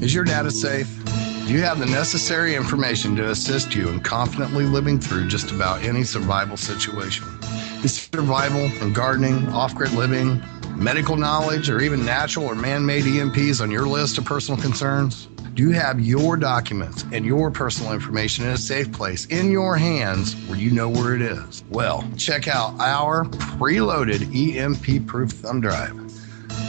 Is your data safe? Do you have the necessary information to assist you in confidently living through just about any survival situation? Is survival and gardening, off-grid living, medical knowledge, or even natural or man-made EMPs on your list of personal concerns? Do you have your documents and your personal information in a safe place in your hands where you know where it is? Well, check out our preloaded EMP-proof thumb drive.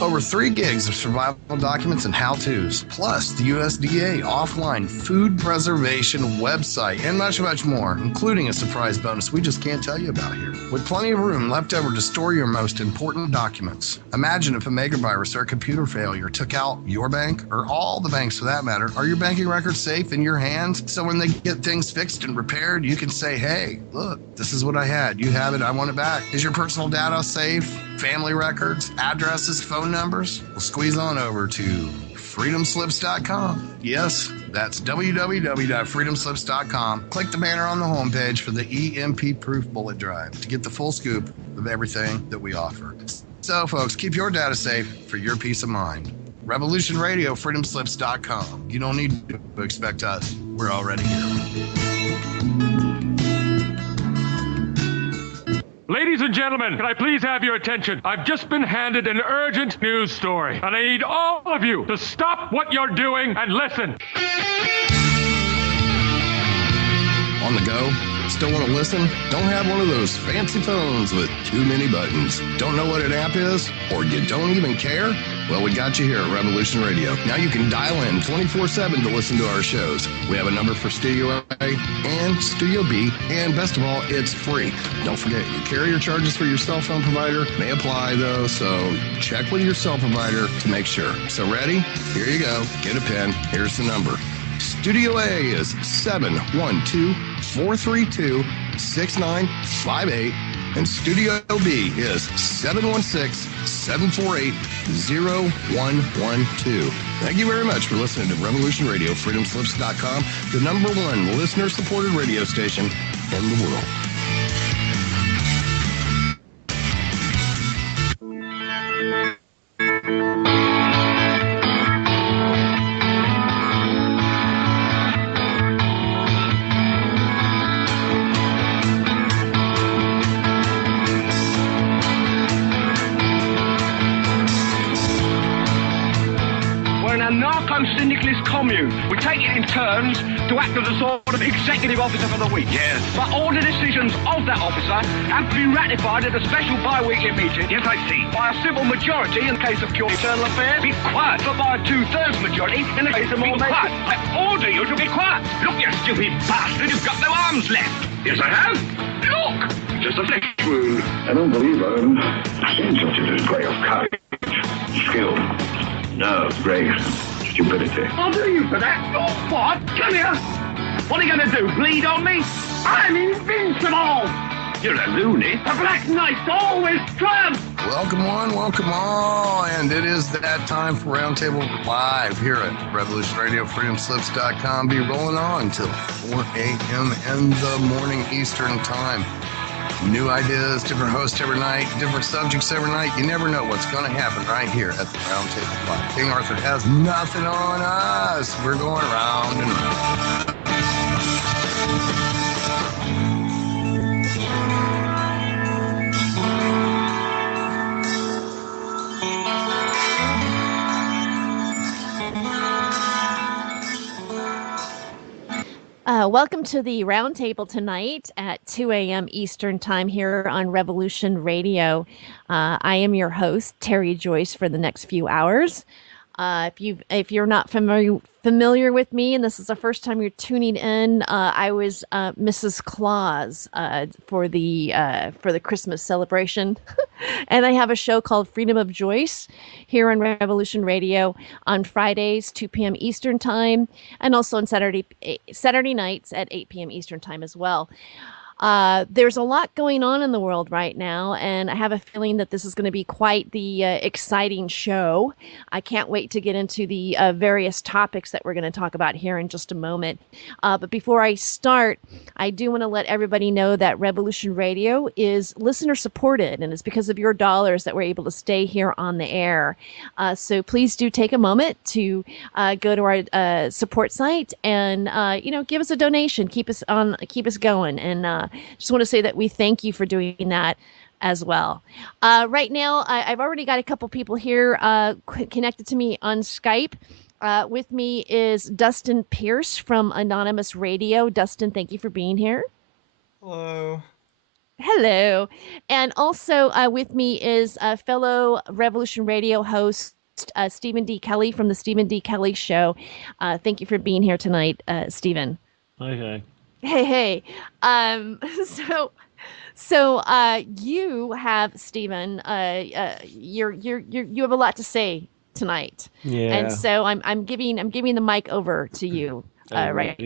Over 3 gigs of survival documents and how-tos, plus the USDA offline food preservation website, and much, much more, including a surprise bonus we just can't tell you about here. With plenty of room left over to store your most important documents. Imagine if a megavirus or a computer failure took out your bank, or all the banks for that matter. Are your banking records safe in your hands? So when they get things fixed and repaired, you can say, hey, look, this is what I had. You have it. I want it back. Is your personal data safe? Family records, addresses, phone numbers? Well, squeeze on over to freedomslips.com. Yes, that's www.freedomslips.com. Click the banner on the homepage for the EMP-proof bullet drive to get the full scoop of everything that we offer. So, folks, keep your data safe for your peace of mind. Revolution Radio, freedomslips.com. You don't need to expect us. We're already here. Ladies and gentlemen, can I please have your attention? I've just been handed an urgent news story, and I need all of you to stop what you're doing and listen. On the go? Still want to listen? Don't have one of those fancy phones with too many buttons? Don't know what an app is? Or you don't even care? Well, we got you here at Revolution Radio. Now you can dial in 24/7 to listen to our shows. We have a number for Studio A and Studio B, and best of all, it's free. Don't forget, your carrier charges for your cell phone provider may apply, though, so check with your cell provider to make sure. So ready? Here you go. Get a pen. Here's the number. Studio A is 712-432-6958, and Studio B is 716-748-0112. Thank you very much for listening to Revolution Radio, freedomslips.com, the #1 listener-supported radio station in the world. Syndicalist commune. We take it in turns to act as a sort of executive officer for the week. Yes. But all the decisions of that officer have to be ratified at a special bi-weekly meeting. Yes, I see. By a simple majority in the case of pure internal affairs. Be quiet. But by a 2/3 majority in the case of more... Be quiet. I order you to be quiet. Look, you stupid bastard, you've got no arms left. Yes, I have. Look. Just a flesh wound. I don't believe I've seen such a display of courage, skill, nerve, grace, stupidity. I'll do you for that. Oh, what? Come here. What are you going to do, bleed on me? I'm invincible. You're a loony. The Black Knights always triumph. Welcome one, welcome all, and it is that time for Roundtable Live here at Revolution Radio, freedomslips.com. Be rolling on till 4 a.m. in the morning Eastern time. New ideas, different hosts every night, different subjects every night. You never know what's going to happen right here at the Roundtable Live. King Arthur has nothing on us. We're going round and round. Welcome to the Roundtable tonight at 2 a.m. Eastern Time here on Revolution Radio. I am your host, Tere Joyce, for the next few hours. If you're not familiar with me, and this is the first time you're tuning in, I was Mrs. Claus for the Christmas celebration, and I have a show called Freedom of Joyce here on Revolution Radio on Fridays 2 p.m. Eastern Time, and also on Saturday nights at 8 p.m. Eastern Time as well. There's a lot going on in the world right now, and I have a feeling that this is going to be quite the exciting show. I can't wait to get into the various topics that we're going to talk about here in just a moment. But before I start, I do want to let everybody know that Revolution Radio is listener supported, and it's because of your dollars that we're able to stay here on the air. So please do take a moment to go to our support site and give us a donation, keep us going, and just want to say that we thank you for doing that as well. Right now, I've already got a couple people here connected to me on Skype. With me is Dustin Pierce from Anonymous Radio. Dustin, thank you for being here. Hello. Hello. And also with me is fellow Revolution Radio host Stephen D. Kelly from the Stephen D. Kelly Show. Thank you for being here tonight, Stephen. Hi. Hey. So you have, Stephen, you have a lot to say tonight. Yeah. And so I'm giving the mic over to you right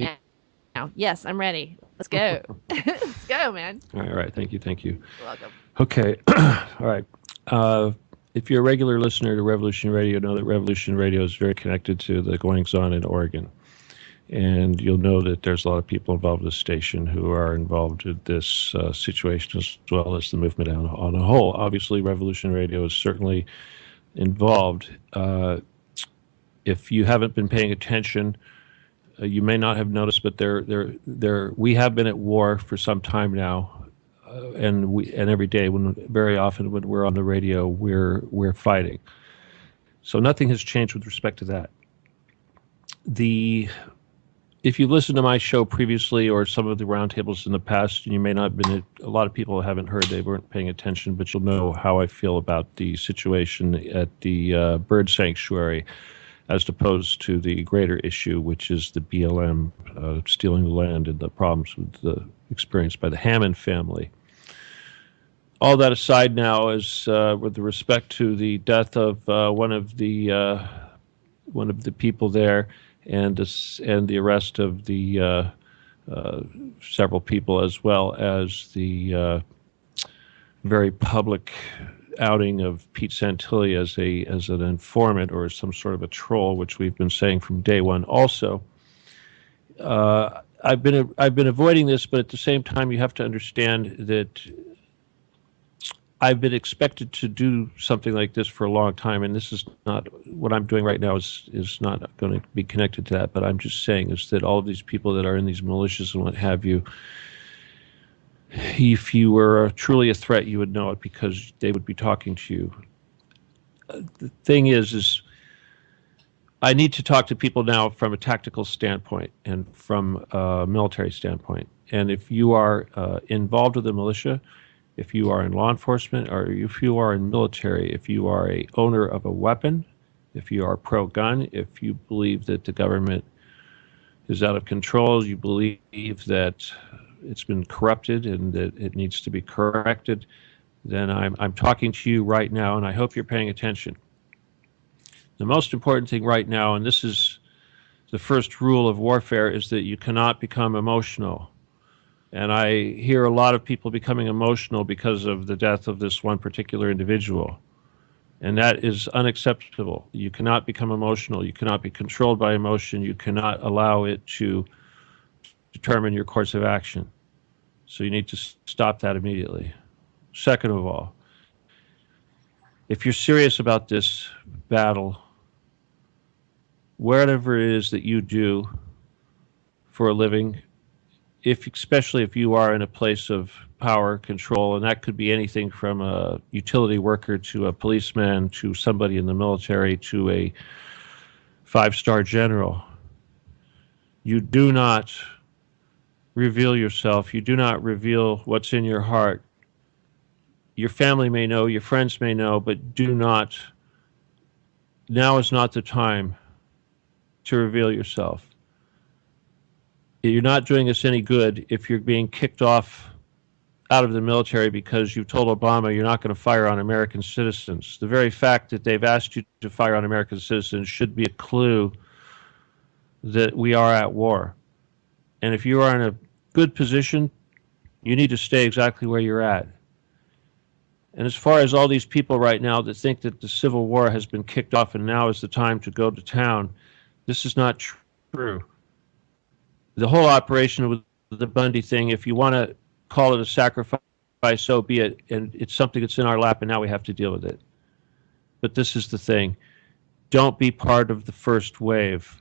now. Yes, I'm ready. Let's go. Let's go, man. All right. Thank you. You're welcome. Okay. All right. If you're a regular listener to Revolution Radio, know that Revolution Radio is very connected to the goings-on in Oregon. And you'll know that there's a lot of people involved in the station who are involved in this situation as well as the movement on a whole. Obviously, Revolution Radio is certainly involved. If you haven't been paying attention, you may not have noticed, but we have been at war for some time now, and every day, very often when we're on the radio, we're fighting. So nothing has changed with respect to that. If you listened to my show previously or some of the roundtables in the past, you may not have been, a lot of people haven't heard, they weren't paying attention, but you'll know how I feel about the situation at the bird sanctuary as opposed to the greater issue, which is the BLM stealing the land and the problems experienced by the Hammond family. All that aside now is with respect to the death of one of the people there, and the arrest of the several people, as well as the very public outing of Pete Santilli as an informant or some sort of a troll, which we've been saying from day one. Also, I've been avoiding this, but at the same time, you have to understand that I've been expected to do something like this for a long time, and this is not what I'm doing right now is not going to be connected to that. But I'm just saying is that all of these people that are in these militias and what have you, if you were truly a threat, you would know it because they would be talking to you. The thing is I need to talk to people now from a tactical standpoint and from a military standpoint. And if you are involved with the militia, if you are in law enforcement, or if you are in military, if you are a owner of a weapon, if you are pro-gun, if you believe that the government is out of control, you believe that it's been corrupted and that it needs to be corrected, then I'm talking to you right now, and I hope you're paying attention. The most important thing right now, and this is the first rule of warfare, is that you cannot become emotional. And I hear a lot of people becoming emotional because of the death of this one particular individual. And that is unacceptable. You cannot become emotional. You cannot be controlled by emotion. You cannot allow it to determine your course of action. So you need to stop that immediately. Second of all, if you're serious about this battle, whatever it is that you do for a living, especially if you are in a place of power, control, and that could be anything from a utility worker to a policeman to somebody in the military to a five-star general, you do not reveal yourself. You do not reveal what's in your heart. Your family may know, your friends may know, but do not. Now is not the time to reveal yourself. You're not doing us any good if you're being kicked off out of the military because you told Obama you're not going to fire on American citizens. The very fact that they've asked you to fire on American citizens should be a clue that we are at war. And if you are in a good position You need to stay exactly where you're at. And as far as all these people right now that think that the Civil War has been kicked off and now is the time to go to town, this is not true. The whole operation with the Bundy thing, if you want to call it a sacrifice, so be it. And it's something that's in our lap, and now we have to deal with it. But this is the thing. Don't be part of the first wave.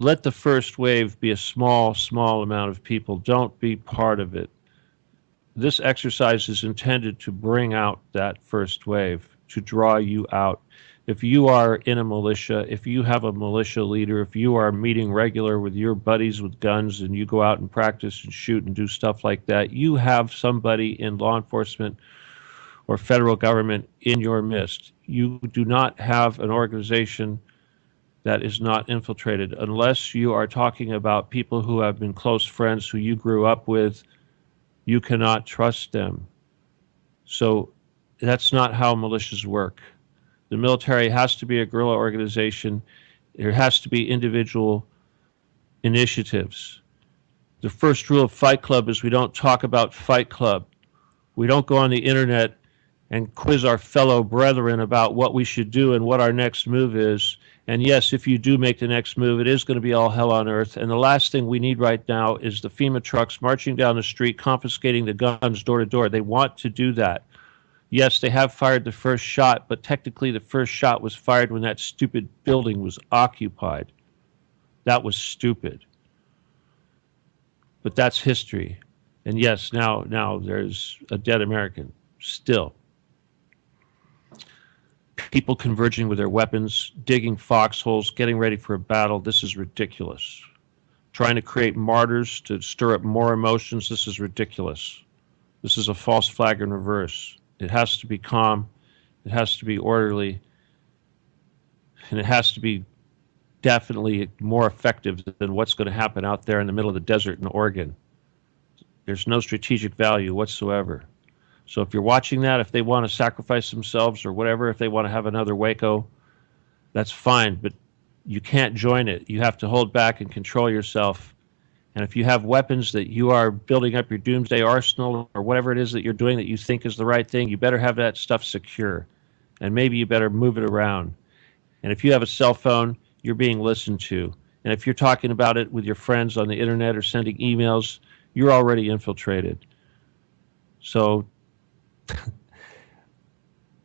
Let the first wave be a small amount of people. Don't be part of it. This exercise is intended to bring out that first wave, to draw you out. If you are in a militia, if you have a militia leader, if you are meeting regular with your buddies with guns and you go out and practice and shoot and do stuff like that, you have somebody in law enforcement or federal government in your midst. You do not have an organization that is not infiltrated unless you are talking about people who have been close friends who you grew up with. You cannot trust them. So that's not how militias work. The military has to be a guerrilla organization. There has to be individual initiatives. The first rule of Fight Club is we don't talk about Fight Club. We don't go on the internet and quiz our fellow brethren about what we should do and what our next move is. And yes, if you do make the next move, it is going to be all hell on earth. And the last thing we need right now is the FEMA trucks marching down the street, confiscating the guns door to door. They want to do that. Yes, they have fired the first shot, but technically the first shot was fired when that stupid building was occupied. That was stupid. But that's history. And yes, now there's a dead American still. People converging with their weapons, digging foxholes, getting ready for a battle. This is ridiculous. Trying to create martyrs to stir up more emotions. This is ridiculous. This is a false flag in reverse. It has to be calm. It has to be orderly. And it has to be definitely more effective than what's going to happen out there in the middle of the desert in Oregon. There's no strategic value whatsoever. So if you're watching that, if they want to sacrifice themselves or whatever, if they want to have another Waco, that's fine. But you can't join it. You have to hold back and control yourself. And if you have weapons that you are building up your doomsday arsenal or whatever it is that you're doing that you think is the right thing, you better have that stuff secure. And maybe you better move it around. And if you have a cell phone, you're being listened to. And if you're talking about it with your friends on the internet or sending emails, you're already infiltrated. So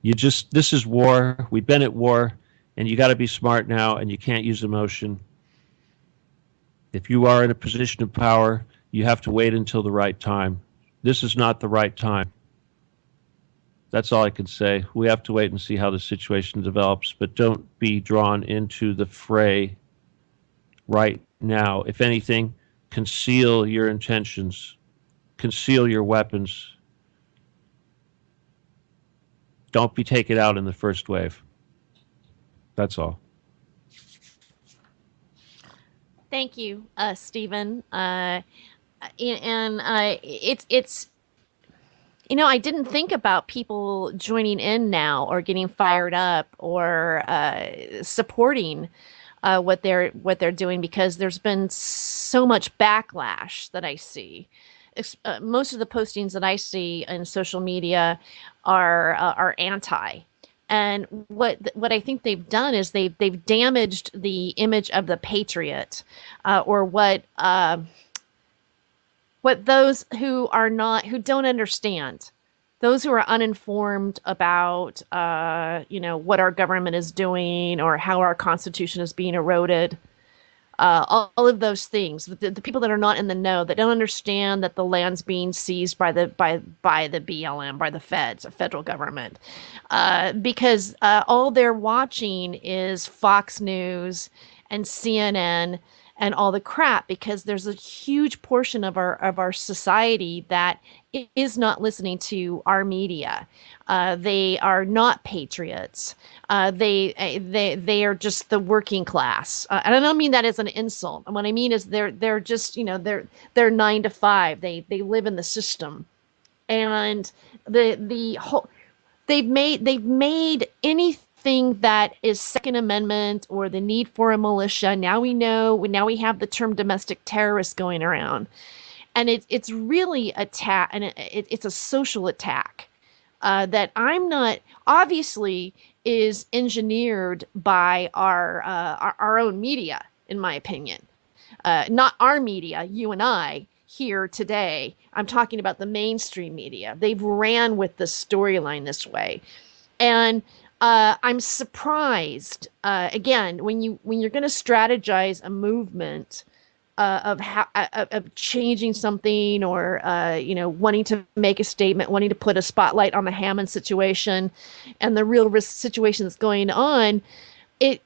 this is war. We've been at war, and you got to be smart now, and you can't use emotion. If you are in a position of power, you have to wait until the right time. This is not the right time. That's all I can say. We have to wait and see how the situation develops, but don't be drawn into the fray right now. If anything, conceal your intentions, conceal your weapons. Don't be taken out in the first wave. That's all. Thank you, Stephen. It's I didn't think about people joining in now or getting fired up or supporting what they're doing, because there's been so much backlash that I see. Most of the postings that I see in social media are anti. And what I think they've done is they've damaged the image of the patriot, or what those who don't understand, those who are uninformed about what our government is doing or how our Constitution is being eroded. All of those things, the people that are not in the know, that don't understand that the land's being seized by the BLM, by the feds, the federal government, because all they're watching is Fox News and CNN and all the crap, because there's a huge portion of our society that is not listening to our media. They are not patriots. They are just the working class. And I don't mean that as an insult. And what I mean is they're just, they're 9 to 5. They live in the system. And the whole, they've made anything that is Second Amendment or the need for a militia. Now we have the term domestic terrorist going around. and it's really attack, and it's a social attack that I'm not obviously is engineered by our own media, in my opinion. Not our media, you and I here today. I'm talking about the mainstream media. They've ran with the storyline this way, and I'm surprised again when you're going to strategize a movement of changing something, or wanting to make a statement, wanting to put a spotlight on the Hammond situation and the real risk situation that's going on. It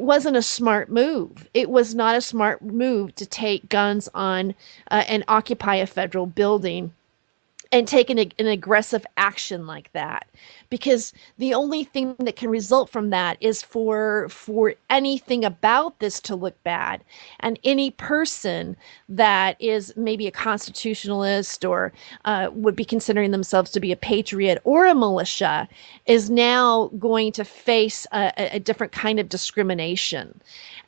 wasn't a smart move. It was not a smart move to take guns on and occupy a federal building and take an aggressive action like that, because the only thing that can result from that is for anything about this to look bad, and any person that is maybe a constitutionalist, or would be considering themselves to be a patriot or a militia, is now going to face a different kind of discrimination.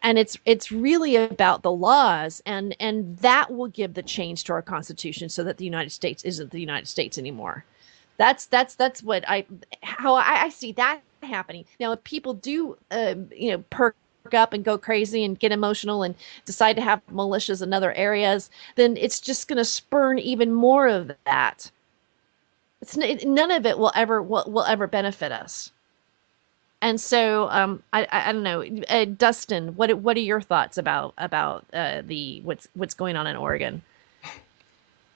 And it's really about the laws, and that will give the change to our Constitution, so that the United States isn't the United States anymore. That's what how I see that happening. Now, if people do perk up and go crazy and get emotional and decide to have militias in other areas, then it's just going to spurn even more of that. None of it will ever benefit us. And so I don't know, Dustin, what are your thoughts about the what's going on in Oregon?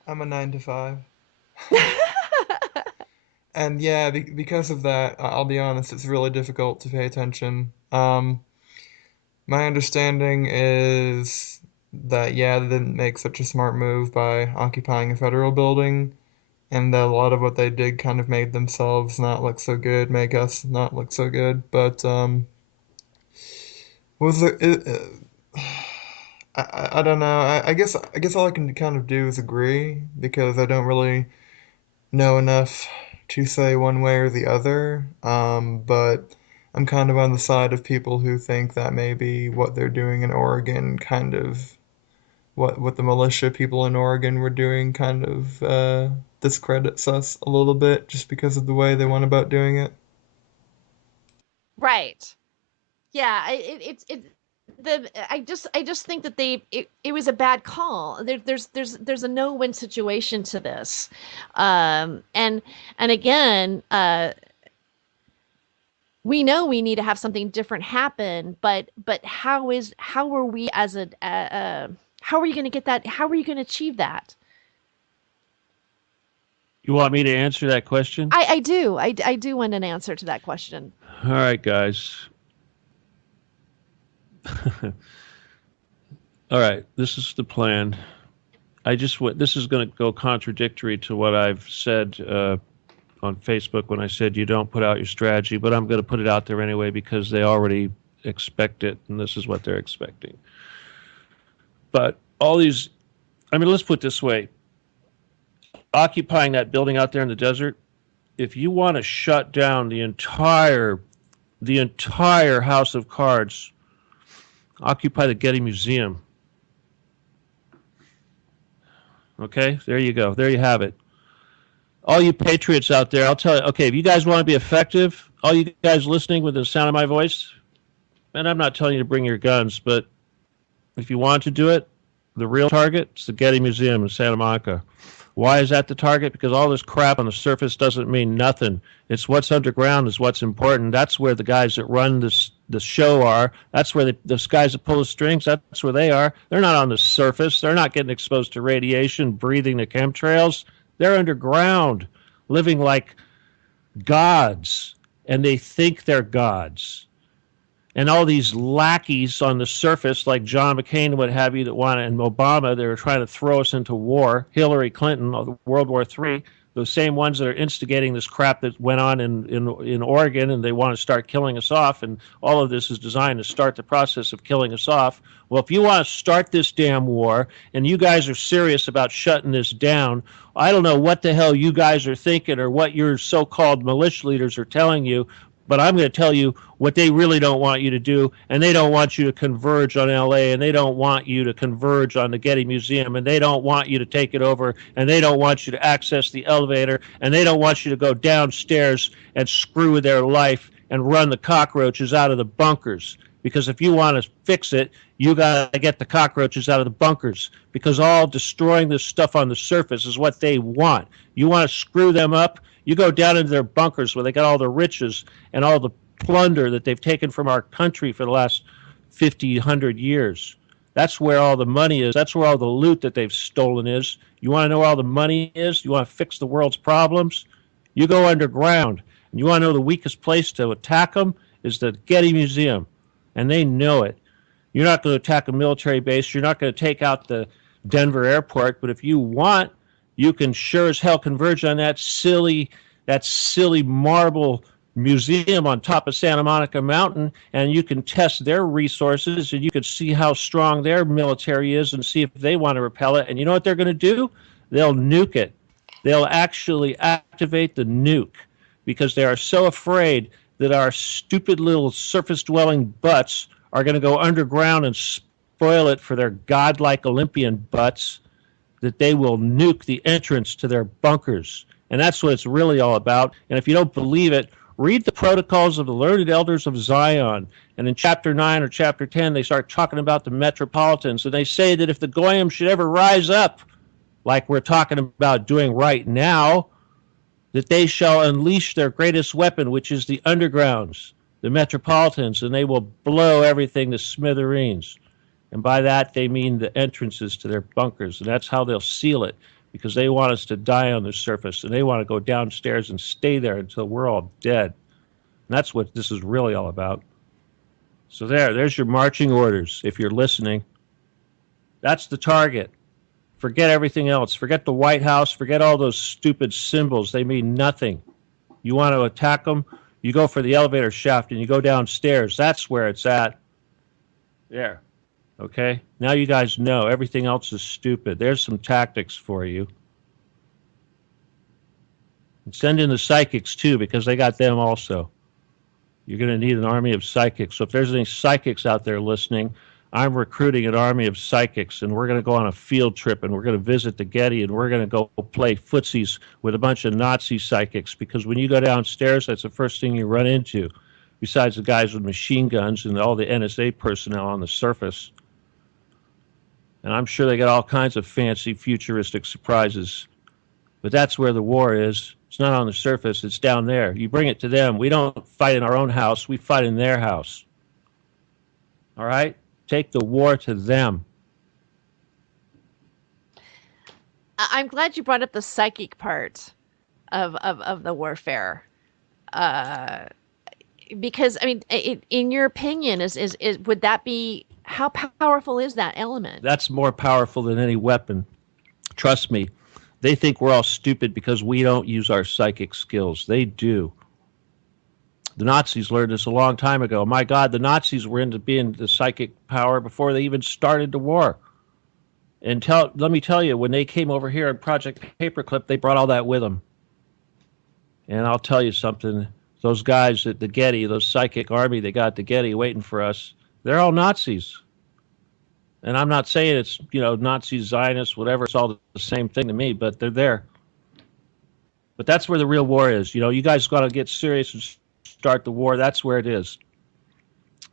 I'm a 9 to 5. And yeah, because of that, I'll be honest, it's really difficult to pay attention. My understanding is that, yeah, they didn't make such a smart move by occupying a federal building, and that a lot of what they did kind of made themselves not look so good, make us not look so good. But was I don't know. I guess all I can kind of do is agree, because I don't really know enough to say one way or the other. But I'm kind of on the side of people who think that maybe what they're doing in Oregon, kind of what the militia people in Oregon were doing, kind of discredits us a little bit, just because of the way they went about doing it. Right. Yeah. I just think that it was a bad call. There's a no-win situation to this, and again, we know we need to have something different happen, but how are we as how are you going to get that? How are you going to achieve that? You want me to answer that question? I do. I do want an answer to that question. All right, guys. All right, this is the plan. This is going to go contradictory to what I've said on Facebook when I said you don't put out your strategy, but I'm going to put it out there anyway because they already expect it, and this is what they're expecting. But let's put it this way. Occupying that building out there in the desert, if you want to shut down the entire House of Cards, occupy the Getty Museum. Okay, there you go. There you have it. All you patriots out there, I'll tell you, okay, if you guys want to be effective, all you guys listening with the sound of my voice, and I'm not telling you to bring your guns, but if you want to do it, the real target is the Getty Museum in Santa Monica. Why is that the target? Because all this crap on the surface doesn't mean nothing. It's what's underground is what's important. That's where the guys that run the show are. That's where the guys that pull the strings, that's where they are. They're not on the surface. They're not getting exposed to radiation, breathing the chemtrails. They're underground, living like gods, and they think they're gods. And all these lackeys on the surface, like John McCain and what have you, that want, and Obama, they were trying to throw us into war. Hillary Clinton, World War III, those same ones that are instigating this crap that went on in Oregon, and they want to start killing us off. And all of this is designed to start the process of killing us off. Well, if you want to start this damn war, and you guys are serious about shutting this down, I don't know what the hell you guys are thinking or what your so-called militia leaders are telling you, But I'm going to tell you what they really don't want you to do, and they don't want you to converge on LA, and they don't want you to converge on the Getty Museum, and they don't want you to take it over, and they don't want you to access the elevator, and they don't want you to go downstairs and screw with their life and run the cockroaches out of the bunkers. Because if you want to fix it, you got to get the cockroaches out of the bunkers, because all destroying this stuff on the surface is what they want. You want to screw them up? You go down into their bunkers where they got all the riches and all the plunder that they've taken from our country for the last 50, 100 years. That's where all the money is. That's where all the loot that they've stolen is. You want to know where all the money is? You want to fix the world's problems? You go underground. And you want to know the weakest place to attack them is the Getty Museum. And they know it. You're not going to attack a military base. You're not going to take out the Denver airport. But if you want, you can sure as hell converge on that silly marble museum on top of Santa Monica Mountain, and you can test their resources, and you can see how strong their military is and see if they want to repel it. And you know what they're going to do? They'll nuke it. They'll actually activate the nuke because they are so afraid that our stupid little surface-dwelling butts are going to go underground and spoil it for their godlike Olympian butts, that they will nuke the entrance to their bunkers. And that's what it's really all about. And if you don't believe it, read the Protocols of the Learned Elders of Zion. And in chapter 9 or chapter 10, they start talking about the metropolitans. And they say that if the Goyim should ever rise up, like we're talking about doing right now, that they shall unleash their greatest weapon, which is the undergrounds, the metropolitans, and they will blow everything to smithereens. And by that, they mean the entrances to their bunkers. And that's how they'll seal it, because they want us to die on the surface. And they want to go downstairs and stay there until we're all dead. And that's what this is really all about. So there's your marching orders, if you're listening. That's the target. Forget everything else. Forget the White House. Forget all those stupid symbols. They mean nothing. You want to attack them? You go for the elevator shaft and you go downstairs. That's where it's at. There. Okay? Now you guys know. Everything else is stupid. There's some tactics for you. And send in the psychics, too, because they got them also. You're going to need an army of psychics. So if there's any psychics out there listening, I'm recruiting an army of psychics, and we're going to go on a field trip, and we're going to visit the Getty, and we're going to go play footsies with a bunch of Nazi psychics, because when you go downstairs, that's the first thing you run into, besides the guys with machine guns and all the NSA personnel on the surface. And I'm sure they got all kinds of fancy futuristic surprises. But that's where the war is. It's not on the surface. It's down there. You bring it to them. We don't fight in our own house. We fight in their house. All right? Take the war to them. I'm glad you brought up the psychic part of the warfare. Because, I mean, in your opinion, is would that be, how powerful is that element? That's more powerful than any weapon. Trust me. They think we're all stupid because we don't use our psychic skills. They do. The Nazis learned this a long time ago. My God, the Nazis were into being the psychic power before they even started the war. And let me tell you, when they came over here on Project Paperclip, they brought all that with them. And I'll tell you something. Those guys at the Getty, those psychic army they got at the Getty waiting for us, they're all Nazis. And I'm not saying it's, Nazis, Zionists, whatever. It's all the same thing to me, but they're there. But that's where the real war is. You guys got to get serious and start the war. That's where it is.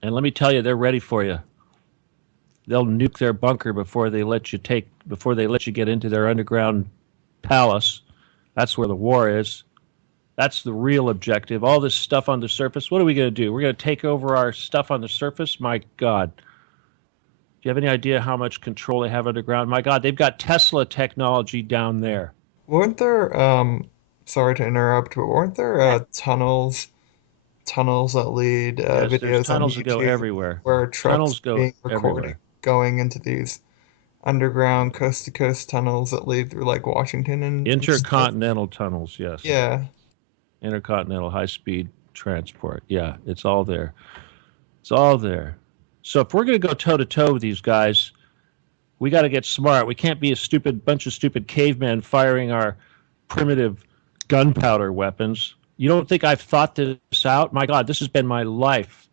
And let me tell you, they're ready for you. They'll nuke their bunker before they let you get into their underground palace. That's where the war is. That's the real objective. All this stuff on the surface, what are we going to do? We're going to take over our stuff on the surface? My God. Do you have any idea how much control they have underground? My God, they've got Tesla technology down there. Weren't there, sorry to interrupt, but weren't there tunnels that lead Yes, videos there's tunnels on that go YouTube everywhere. where trucks Tunnels go being recorded everywhere. going into these underground coast-to-coast tunnels that lead through, like, Washington and Intercontinental tunnels, yes. Yeah. Intercontinental high-speed transport. Yeah, it's all there. It's all there. So if we're going to go toe-to-toe with these guys, we got to get smart. We can't be a bunch of stupid cavemen firing our primitive gunpowder weapons. You don't think I've thought this out? My God, this has been my life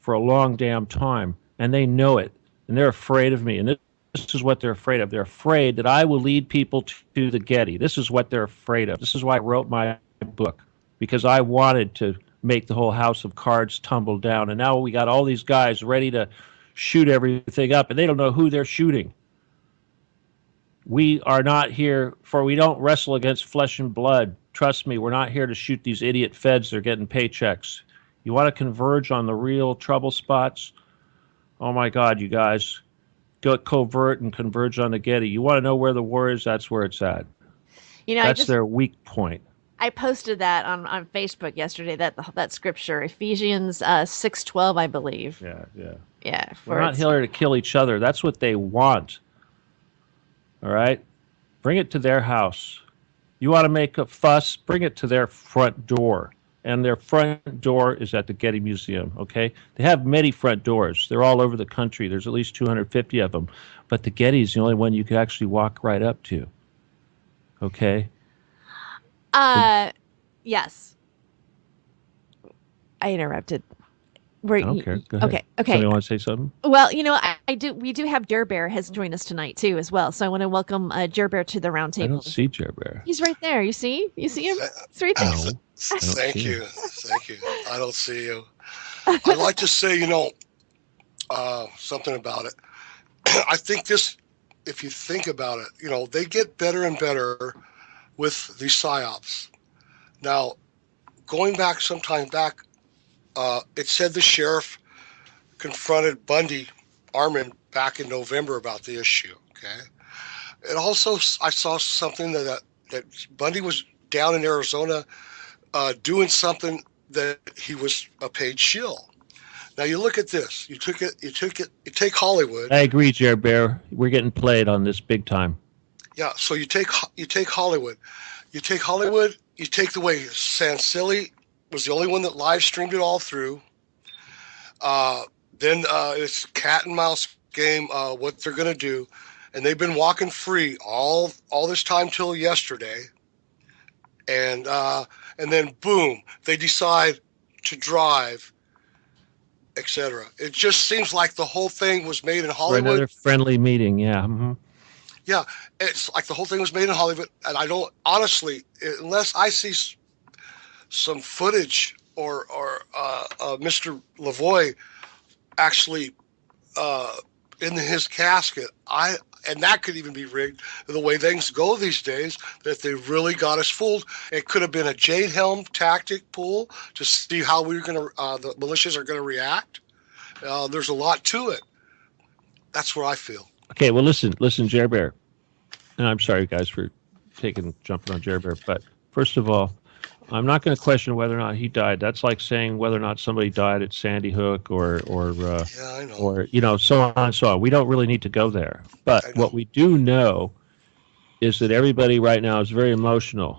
for a long damn time, and they know it, and they're afraid of me. And this is what they're afraid of. They're afraid that I will lead people to the Getty. This is what they're afraid of. This is why I wrote my book, because I wanted to make the whole house of cards tumble down. And now we got all these guys ready to shoot everything up, and they don't know who they're shooting. We are not here we don't wrestle against flesh and blood. Trust me, we're not here to shoot these idiot feds that are getting paychecks. You want to converge on the real trouble spots? Oh my God, you guys. Go covert and converge on the Getty. You want to know where the war is? That's where it's at. That's their weak point. I posted that on Facebook yesterday, that scripture, Ephesians 6:12, I believe. Yeah. We're not here to kill each other. That's what they want. All right? Bring it to their house. You want to make a fuss? Bring it to their front door. And their front door is at the Getty Museum, okay? They have many front doors. They're all over the country. There's at least 250 of them. But the Getty is the only one you could actually walk right up to, okay? Yes. I interrupted. I don't care. Go ahead. Okay. Somebody want to say something? Well, I do. We do have Jer Bear has joined us tonight too, as well. So I want to welcome Jer Bear to the round table. I don't see Jer Bear. He's right there. You see? You see him? He's right there. No, Thank you. I don't see you. I'd like to say, something about it. I think if you think about it, they get better and better with these psyops. Now, going back sometime back, it said the sheriff confronted Armin back in November about the issue. Okay. And also, I saw something that Bundy was down in Arizona doing something that he was a paid shill. Now you look at this. You take Hollywood. I agree, Jer Bear. We're getting played on this big time. Yeah. So you take Hollywood. You take the way Sansilli was the only one that live streamed it all through. Then it's cat and mouse game, what they're going to do. And they've been walking free all this time till yesterday. And then boom, they decide to drive, etc. It just seems like the whole thing was made in Hollywood. For another friendly meeting, yeah. Mm-hmm. Yeah, it's like the whole thing was made in Hollywood, and I don't honestly, unless I see some footage or Mr. Lavoie actually in his casket, and that could even be rigged the way things go these days, that they really got us fooled. It could have been a Jade Helm tactic pool to see how the militias are going to react. There's a lot to it. That's what I feel. Okay, well, listen, Jer Bear. And I'm sorry, guys, for jumping on Jer Bear. But first of all, I'm not going to question whether or not he died. That's like saying whether or not somebody died at Sandy Hook or so on and so on. We don't really need to go there. But what we do know is that everybody right now is very emotional.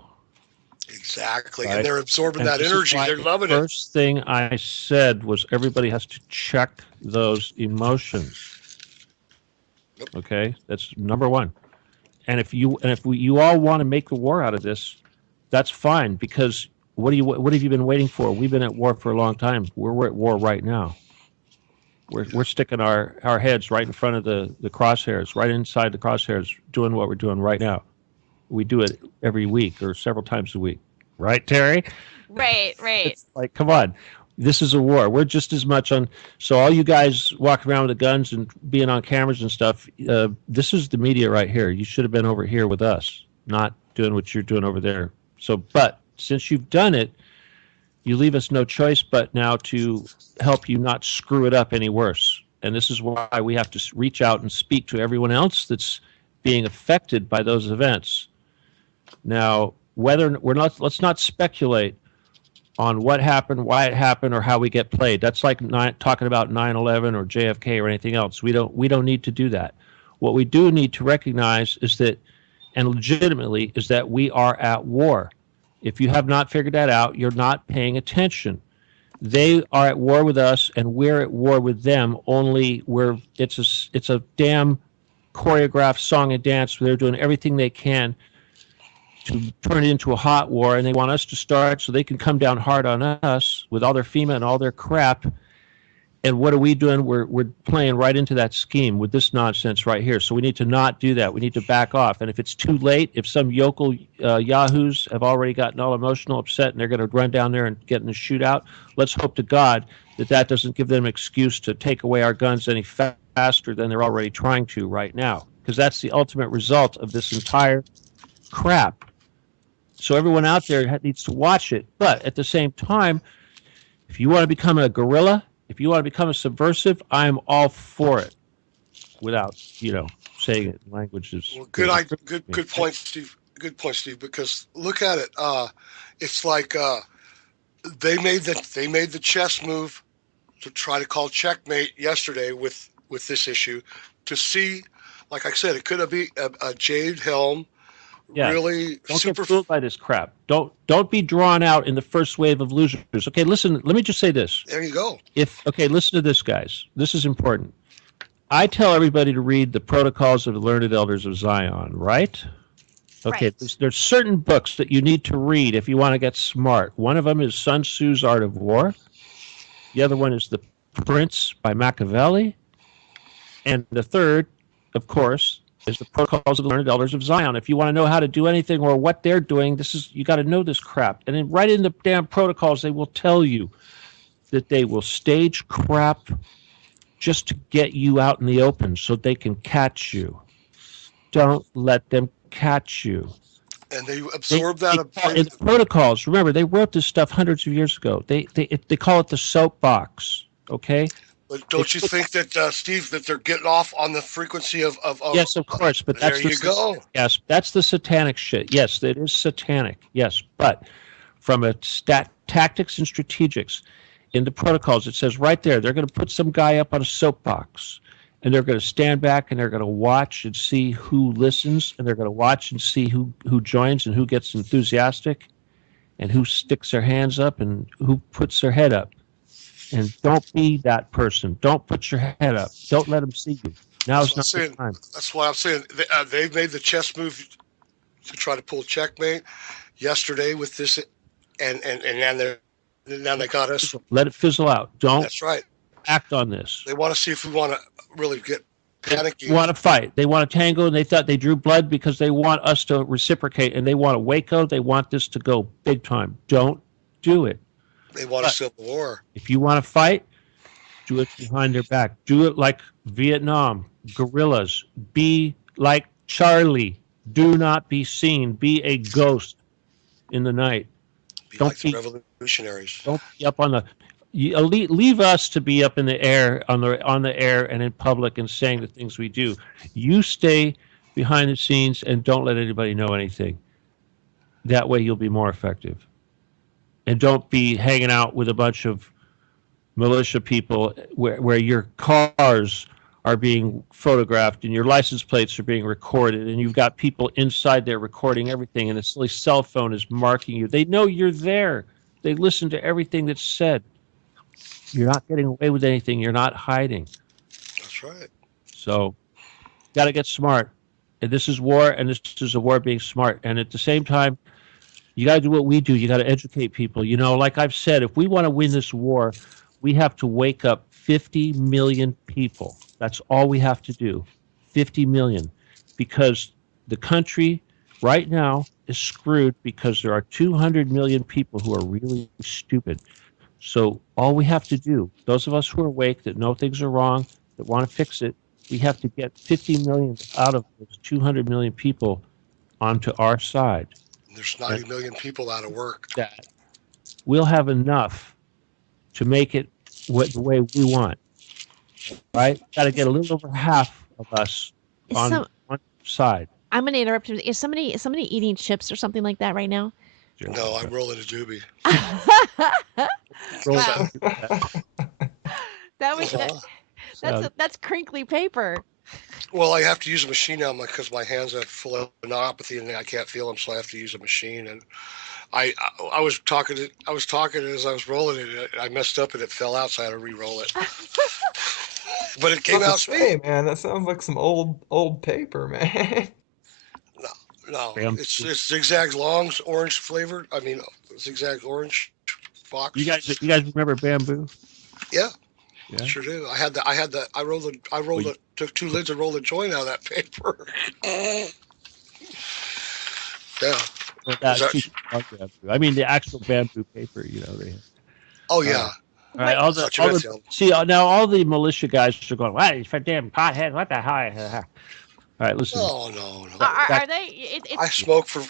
Exactly. Right? And they're absorbing that energy. They're loving it. The first thing I said was everybody has to check those emotions. Yep. Okay? That's number one. And if you all want to make the war out of this, that's fine, because what have you been waiting for? We've been at war for a long time. We're at war right now. We're sticking our heads right in front of the crosshairs, right inside the crosshairs, doing what we're doing right now. We do it every week or several times a week. Right, Terry? Right. It's like, come on. This is a war. We're just as much on. So all you guys walking around with the guns and being on cameras and stuff, this is the media right here. You should have been over here with us, not doing what you're doing over there. So, but since you've done it, you leave us no choice but now to help you not screw it up any worse. And this is why we have to reach out and speak to everyone else that's being affected by those events. Now, let's not speculate on what happened, why it happened, or how we get played. That's like talking about 9/11 or JFK or anything else. We don't need to do that. What we do need to recognize is that, and legitimately, is that we are at war. If you have not figured that out, you're not paying attention. They are at war with us, and we're at war with them. Only it's a damn choreographed song and dance where they're doing everything they can to turn it into a hot war, and they want us to start so they can come down hard on us with all their FEMA and all their crap. And what are we doing? We're playing right into that scheme with this nonsense right here. So we need to not do that. We need to back off. And if it's too late, if some yokel yahoos have already gotten all emotional, upset, and they're going to run down there and get in a shootout, let's hope to God that that doesn't give them an excuse to take away our guns any faster than they're already trying to right now. Because that's the ultimate result of this entire crap. So everyone out there needs to watch it. But at the same time, if you want to become a guerrilla, if you want to become a subversive, I'm all for it. Without, saying it in languages. Well, good point, Steve. Good point, Steve. Because look at it. It's like they made the chess move to try to call checkmate yesterday with this issue. To see, like I said, it could have been a Jade Helm. Yeah. Really don't get fooled by this crap. Don't be drawn out in the first wave of losers. Okay, listen, let me just say this. There you go. Listen to this, guys. This is important. I tell everybody to read the Protocols of the Learned Elders of Zion, right? Okay, right. There's certain books that you need to read if you want to get smart. One of them is Sun Tzu's Art of War. The other one is The Prince by Machiavelli. And the third, of course, is the Protocols of the Learned Elders of Zion. If you want to know how to do anything or what they're doing, you got to know this crap. And then right in the damn protocols, they will tell you that they will stage crap just to get you out in the open so they can catch you. Don't let them catch you. And they absorb that. In the protocols, remember, they wrote this stuff hundreds of years ago. They call it the soapbox, okay? But don't you think that, Steve, that they're getting off on the frequency of yes, of course, but that's there you go. Yes, that's the satanic shit. Yes, it is satanic. Yes, but from a tactics and strategics in the protocols, it says right there, they're going to put some guy up on a soapbox, and they're going to stand back and they're going to watch and see who listens, and they're going to watch and see who joins and who gets enthusiastic, and who sticks their hands up and who puts their head up. And don't be that person. Don't put your head up. Don't let them see you. Now's not the time. That's what I'm saying. They've made the chess move to try to pull checkmate yesterday with this, and now they got us. Let it fizzle out. Don't. That's right. Act on this. They want to see if we want to really get panicky. They want to fight. They want to tango, and they thought they drew blood because they want us to reciprocate, and they want a Waco. They want this to go big time. Don't do it. They want a civil war. If you want to fight, do it behind their back. Do it like Vietnam, guerrillas. Be like Charlie. Do not be seen. Be a ghost in the night. Don't like the revolutionaries. Don't be up on the. Leave us to be up in the air, on the air and in public and saying the things we do. You stay behind the scenes and don't let anybody know anything. That way you'll be more effective. And don't be hanging out with a bunch of militia people where your cars are being photographed and your license plates are being recorded and you've got people inside there recording everything and a silly cell phone is marking you. They know you're there. They listen to everything that's said. You're not getting away with anything. You're not hiding. That's right. So, got to get smart. And this is war, and this is a war being smart. And at the same time, you got to do what we do. You got to educate people. Like I've said, if we want to win this war, we have to wake up 50 million people. That's all we have to do. 50 million. Because the country right now is screwed because there are 200 million people who are really stupid. So all we have to do, those of us who are awake, that know things are wrong, that want to fix it, we have to get 50 million out of those 200 million people onto our side. There's 90 million people out of work. That we'll have enough to make it the way we want. Right? Got to get a little over half of us on one side. I'm going to interrupt you. Is somebody eating chips or something like that right now? No, I'm rolling a doobie. That's crinkly paper. Well, I have to use a machine now because my hands are full of neuropathy and I can't feel them, so I have to use a machine. And I was talking as I was rolling it. I messed up and it fell out, so I had to re-roll it. But it came out Hey, man, that sounds like some old paper, man. No, No, Bamboo. it's Zigzag Longs, orange flavored. I mean, Zigzag orange box. You guys remember Bamboo? Yeah, Yeah. sure do. I had that. I rolled it. Took 2 lids and rolled a joint out of that paper. Yeah. Well, Is that- I mean, the actual bamboo paper. They. oh yeah. All right, all the militia guys are going, "What? He's for damn pothead. What the hell?" All right, listen. No. Are they? I smoke for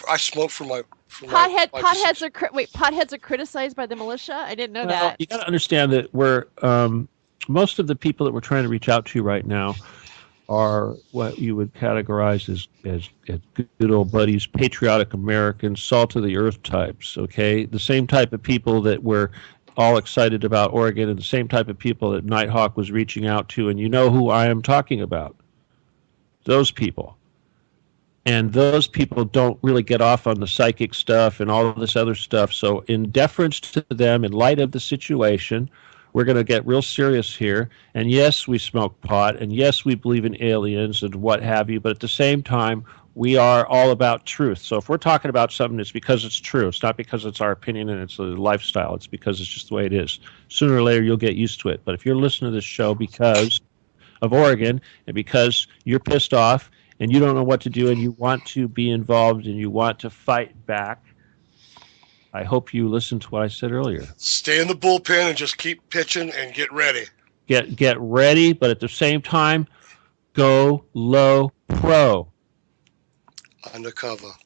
my potheads are criticized by the militia. I didn't know that. You got to understand that most of the people that we're trying to reach out to right now are what you would categorize as good old buddies, patriotic Americans, salt of the earth types. Okay, the same type of people that we're all excited about Oregon, and the same type of people that Nighthawk was reaching out to, and you know who I am talking about. Those people. And those people don't really get off on the psychic stuff and all of this other stuff. So in deference to them, in light of the situation, we're going to get real serious here. And yes, we smoke pot. And yes, we believe in aliens and what have you. But at the same time, we are all about truth. So if we're talking about something, it's because it's true. It's not because it's our opinion and it's a lifestyle. It's because it's just the way it is. Sooner or later, you'll get used to it. But if you're listening to this show because of Oregon and because you're pissed off and you don't know what to do and you want to be involved and you want to fight back, I hope you listened to what I said earlier. Stay in the bullpen and just keep pitching and get ready. Get ready, but at the same time, go low pro.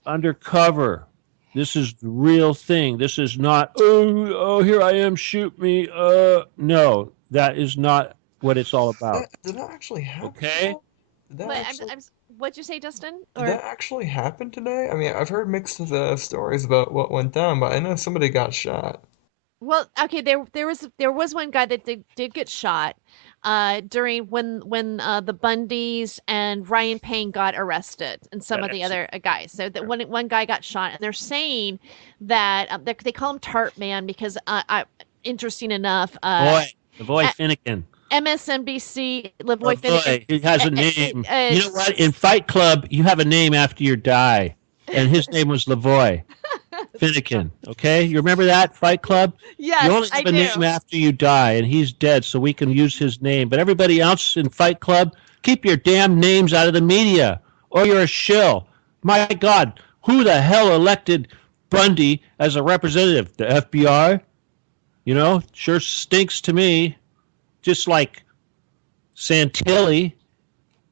Undercover. This is the real thing. This is not, oh, here I am, shoot me. No, that is not what it's all about. Did that actually happen? Okay. What'd you say, Dustin? Did that actually happen today? I mean, I've heard mixed stories about what went down, but I know somebody got shot. Well, okay, there was one guy that did get shot during when the Bundys and Ryan Payne got arrested and some of the other guys. So that one guy got shot, and they're saying that they call him Tart Man because interesting enough, Lavoy Finnegan. MSNBC, Lavoy Finnegan. He has a name. You know what? In Fight Club, you have a name after you die, and his name was Lavoy Finnegan. Okay, you remember that Fight Club? Yes, you only have a name after you die, and he's dead, so we can use his name. But everybody else in Fight Club, keep your damn names out of the media, or you're a shill. My God, who the hell elected Bundy as a representative? The FBI? Sure stinks to me. Just like Santilli.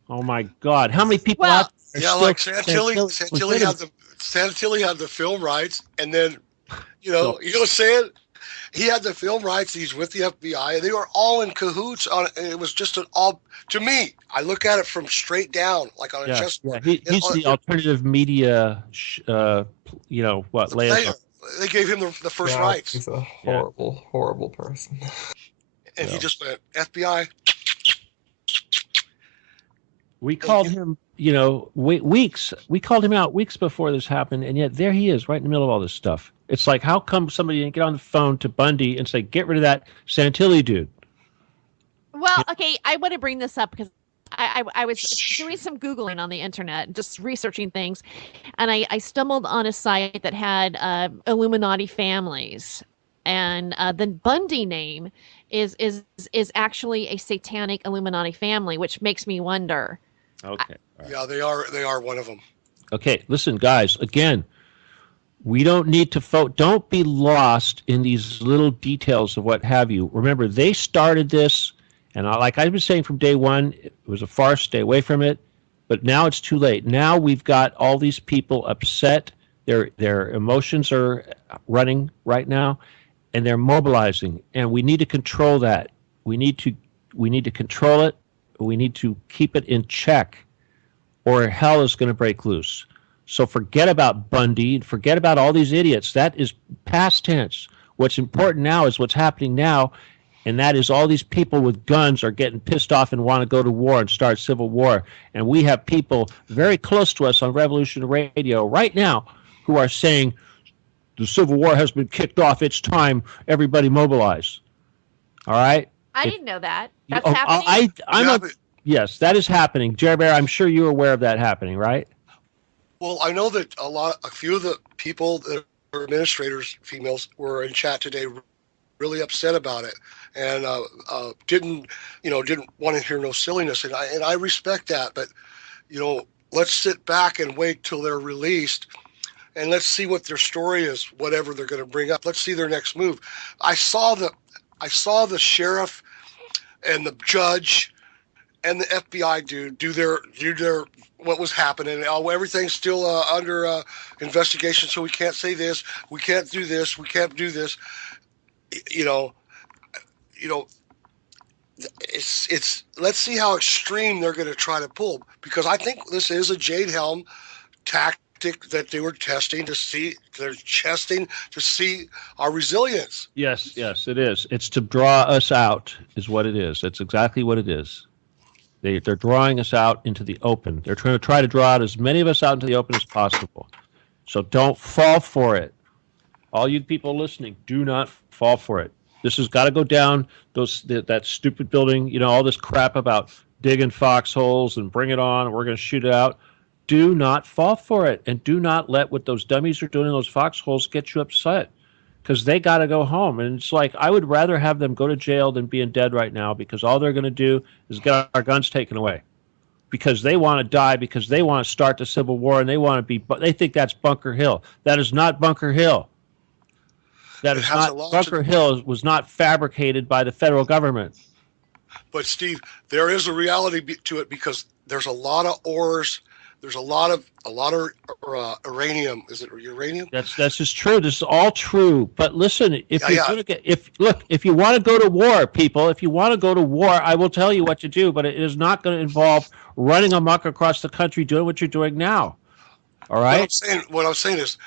Oh my God! How many people out there? Yeah, like Santilli had the film rights, and then you know what I'm saying? He had the film rights. He's with the FBI. They were all in cahoots on it. And it was just to me, I look at it from straight down, like on a chessboard. Yeah, he's the alternative media. Later. They gave him the first rights. He's a horrible person. And he just went FBI. We called him, weeks. We called him out weeks before this happened, and yet there he is, right in the middle of all this stuff. It's like, how come somebody didn't get on the phone to Bundy and say, get rid of that Santilli dude? Well, okay, I want to bring this up because I was doing some Googling on the internet, just researching things, and I stumbled on a site that had Illuminati families, and the Bundy name is actually a satanic Illuminati family, which makes me wonder. Okay. Right. Yeah, they are one of them. Okay, listen, guys. Again, we don't need to vote. Don't be lost in these little details of what have you. Remember, they started this, and like I've been saying from day one, it was a farce. Stay away from it. But now it's too late. Now we've got all these people upset. Their emotions are running right now. And they're mobilizing, and we need to control that. We need to control it. We need to keep it in check, or hell is going to break loose. So forget about Bundy. Forget about all these idiots. That is past tense. What's important now is what's happening now, and that is all these people with guns are getting pissed off and want to go to war and start civil war. And we have people very close to us on Revolution Radio right now who are saying, the Civil War has been kicked off. It's time. Everybody mobilize. All right? I didn't know that. That's happening? Yes, that is happening. Jerry Bear, I'm sure you're aware of that happening, right? Well, I know that a few of the people that are administrators, females, were in chat today really upset about it, and didn't want to hear no silliness, and I respect that, but let's sit back and wait till they're released, and let's see what their story is, whatever they're going to bring up. Let's see their next move. I saw the sheriff and the judge and the FBI dude do their what was happening. Everything's still under investigation, so we can't say this, we can't do this, we can't do this. You know, it's let's see how extreme they're going to try to pull, because I think this is a Jade Helm tactic that they were testing to see. They're testing to see our resilience. Yes, it is. It's to draw us out, is what it is. That's exactly what it is. They're drawing us out into the open. They're trying to draw out as many of us out into the open as possible. So don't fall for it. All you people listening, do not fall for it. This has got to go down. That stupid building, all this crap about digging foxholes and bring it on, and we're going to shoot it out. Do not fall for it, and do not let what those dummies are doing in those foxholes get you upset, because they got to go home. And it's like, I would rather have them go to jail than being dead right now, because all they're going to do is get our guns taken away, because they want to die, because they want to start the Civil War, and they think that's Bunker Hill. That is not Bunker Hill. That is not Bunker Hill. Was not fabricated by the federal government. But Steve, there is a reality to it, because there's a lot of ores. There's a lot of uranium. Is it uranium? That's just true. This is all true. But listen, if you want to go to war, people, if you want to go to war, I will tell you what to do. But it is not going to involve running amok across the country doing what you're doing now. All right. What I'm saying is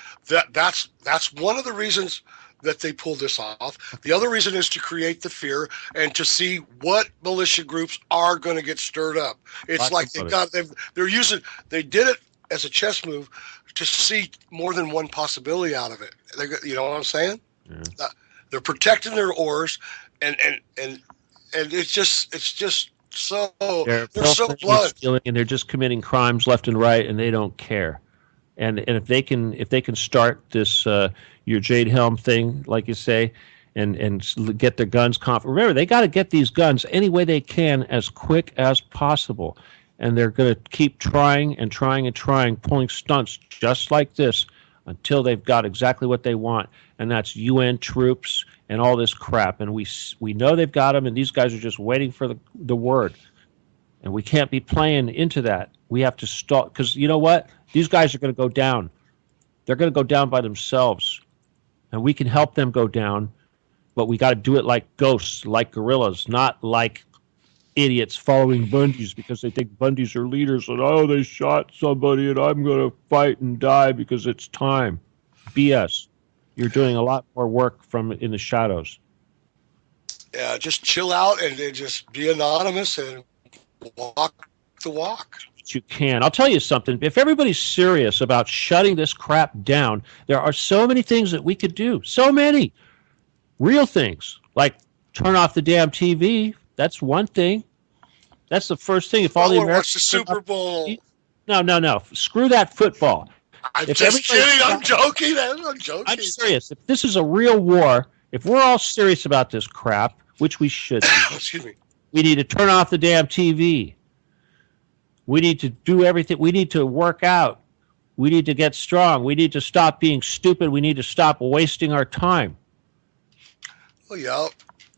that's one of the reasons that they pulled this off. The other reason is to create the fear and to see what militia groups are going to get stirred up. It's like they did it as a chess move to see more than one possibility out of it. You know what I'm saying? Yeah. They're protecting their ores, and it's just so they're so blunt, and they're just committing crimes left and right, and they don't care. And if they can start this your Jade Helm thing, like you say, and get their guns remember, they got to get these guns any way they can as quick as possible, and they're going to keep trying and trying and trying, pulling stunts just like this until they've got exactly what they want, and that's UN troops and all this crap. And we know they've got them, and these guys are just waiting for the word, and we can't be playing into that. We have to stop, because you know what? These guys are going to go down. They're going to go down by themselves. And we can help them go down, but we got to do it like ghosts, like guerrillas, not like idiots following Bundys because they think Bundys are leaders and, they shot somebody and I'm going to fight and die because it's time. BS. You're doing a lot more work from in the shadows. Yeah, just chill out and just be anonymous and walk the walk. You can. I'll tell you something. If everybody's serious about shutting this crap down, there are so many things that we could do. So many real things, like turn off the damn TV. That's one thing. That's the first thing. If all the Americans watch the Super Bowl. No. Screw that football. I'm just kidding. I'm joking. I'm serious. If this is a real war, if we're all serious about this crap, which we should be, excuse me, we need to turn off the damn TV. We need to do everything. We need to work out. We need to get strong. We need to stop being stupid. We need to stop wasting our time. Well, yeah.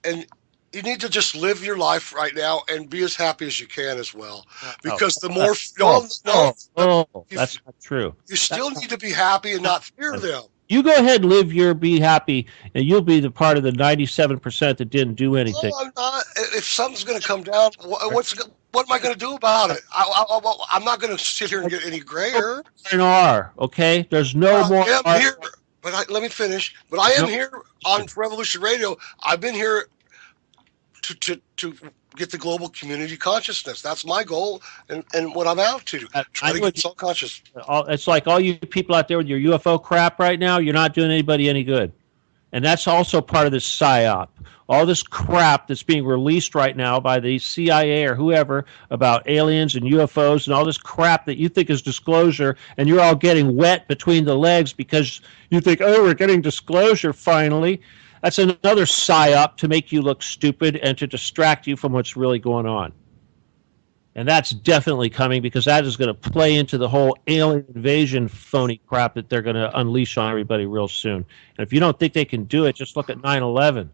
And you need to just live your life right now and be as happy as you can as well. Because the more... that's not true. You still need to be happy and not fear them. You go ahead and be happy, and you'll be the part of the 97% that didn't do anything. No, I'm not. If something's going to come down, what am I going to do about it? I'm not going to sit here and get any grayer. Okay? There's no more. I'm here, but let me finish. But I am here on Revolution Radio. I've been here to get the global community consciousness. That's my goal and what I'm out to. Try to get self-conscious. It's like all you people out there with your UFO crap right now, you're not doing anybody any good. And that's also part of this PSYOP. All this crap that's being released right now by the CIA or whoever about aliens and UFOs and all this crap that you think is disclosure, and you're all getting wet between the legs because you think, oh, we're getting disclosure finally. That's another PSYOP to make you look stupid and to distract you from what's really going on. And that's definitely coming because that is going to play into the whole alien invasion phony crap that they're going to unleash on everybody real soon. And if you don't think they can do it, just look at 9/11.